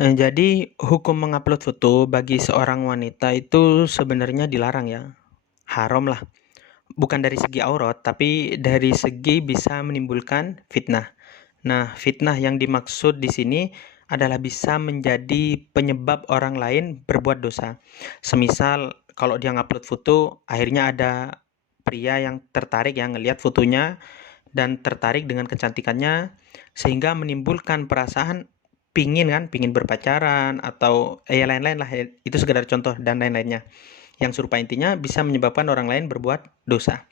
Jadi hukum mengupload foto bagi seorang wanita itu sebenarnya dilarang ya, haram lah. Bukan dari segi aurat, tapi dari segi bisa menimbulkan fitnah. Nah, fitnah yang dimaksud di sini adalah bisa menjadi penyebab orang lain berbuat dosa. Semisal kalau dia ngupload foto, akhirnya ada pria yang tertarik yang ngelihat fotonya dan tertarik dengan kecantikannya sehingga menimbulkan perasaan pingin berpacaran atau lain-lain lah, itu sekedar contoh dan lain-lainnya yang serupa, intinya bisa menyebabkan orang lain berbuat dosa.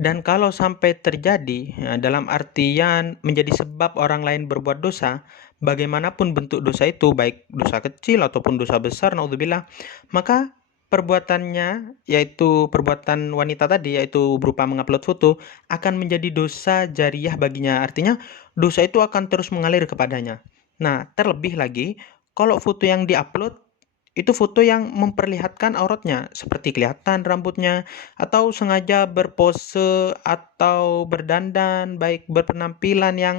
Dan kalau sampai terjadi dalam artian menjadi sebab orang lain berbuat dosa, bagaimanapun bentuk dosa itu, baik dosa kecil ataupun dosa besar, naudzubillah, maka perbuatannya, yaitu perbuatan wanita tadi, yaitu berupa mengupload foto, akan menjadi dosa jariyah baginya. Artinya dosa itu akan terus mengalir kepadanya. Nah, terlebih lagi kalau foto yang diupload itu foto yang memperlihatkan auratnya, seperti kelihatan rambutnya, atau sengaja berpose atau berdandan, baik berpenampilan yang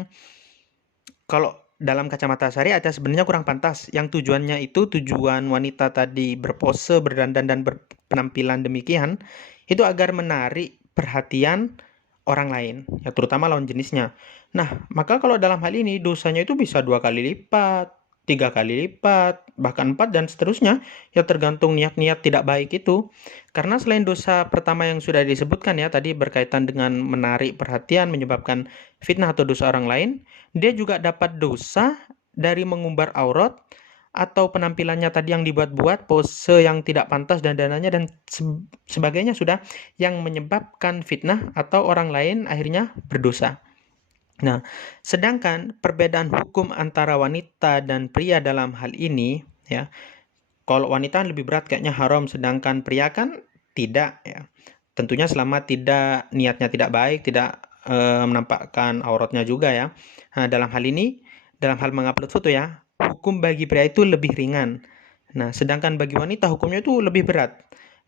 kalau dalam kacamata syariat ya sebenarnya kurang pantas. Yang tujuannya itu tujuan wanita tadi berpose, berdandan dan berpenampilan demikian itu agar menarik perhatian orang lain, ya terutama lawan jenisnya. Nah, maka kalau dalam hal ini dosanya itu bisa 2 kali lipat, 3 kali lipat, bahkan 4 dan seterusnya, ya tergantung niat-niat tidak baik itu. Karena selain dosa pertama yang sudah disebutkan ya tadi berkaitan dengan menarik perhatian, menyebabkan fitnah atau dosa orang lain, dia juga dapat dosa dari mengumbar aurat atau penampilannya tadi yang dibuat-buat, pose yang tidak pantas dan dananya dan sebagainya sudah, yang menyebabkan fitnah atau orang lain akhirnya berdosa. Nah, sedangkan perbedaan hukum antara wanita dan pria dalam hal ini ya, kalau wanita lebih berat kayaknya haram, sedangkan pria kan tidak ya. Tentunya selama tidak niatnya tidak baik, tidak menampakkan auratnya juga ya. Nah, dalam hal ini, dalam hal mengupload foto ya, hukum bagi pria itu lebih ringan. Nah, sedangkan bagi wanita hukumnya itu lebih berat.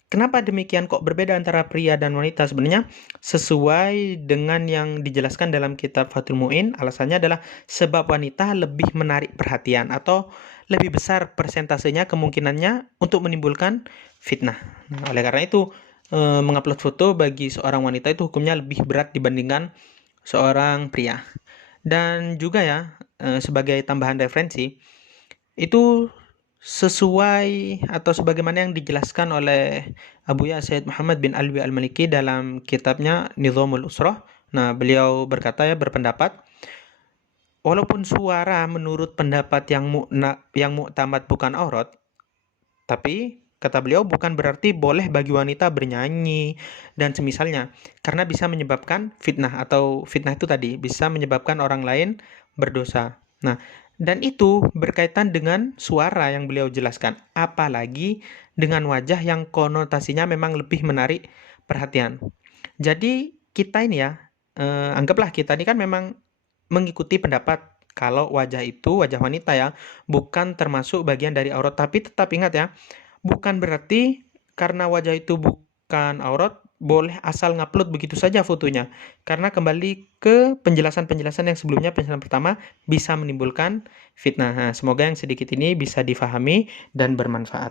Kenapa demikian, kok berbeda antara pria dan wanita? Sebenarnya sesuai dengan yang dijelaskan dalam kitab Fathul Mu'in, alasannya adalah sebab wanita lebih menarik perhatian atau lebih besar persentasenya kemungkinannya untuk menimbulkan fitnah. Nah, oleh karena itu mengupload foto bagi seorang wanita itu hukumnya lebih berat dibandingkan seorang pria. Dan juga ya, sebagai tambahan referensi, itu sesuai atau sebagaimana yang dijelaskan oleh Abuya Sayyid Muhammad bin Alwi Al-Maliki dalam kitabnya Nizamul Usrah. Nah, beliau berkata ya, berpendapat, walaupun suara menurut pendapat yang muktamad bukan aurat, tapi kata beliau bukan berarti boleh bagi wanita bernyanyi dan semisalnya, karena bisa menyebabkan fitnah, atau fitnah itu tadi bisa menyebabkan orang lain berdosa. Nah, dan itu berkaitan dengan suara yang beliau jelaskan, apalagi dengan wajah yang konotasinya memang lebih menarik perhatian. Jadi kita ini ya, anggaplah kita ini kan memang mengikuti pendapat kalau wajah itu, wajah wanita ya, bukan termasuk bagian dari aurat. Tapi tetap ingat ya, bukan berarti karena wajah itu bukan aurat, boleh asal ngupload begitu saja fotonya. Karena kembali ke penjelasan-penjelasan yang sebelumnya, penjelasan pertama bisa menimbulkan fitnah. Nah, semoga yang sedikit ini bisa difahami dan bermanfaat.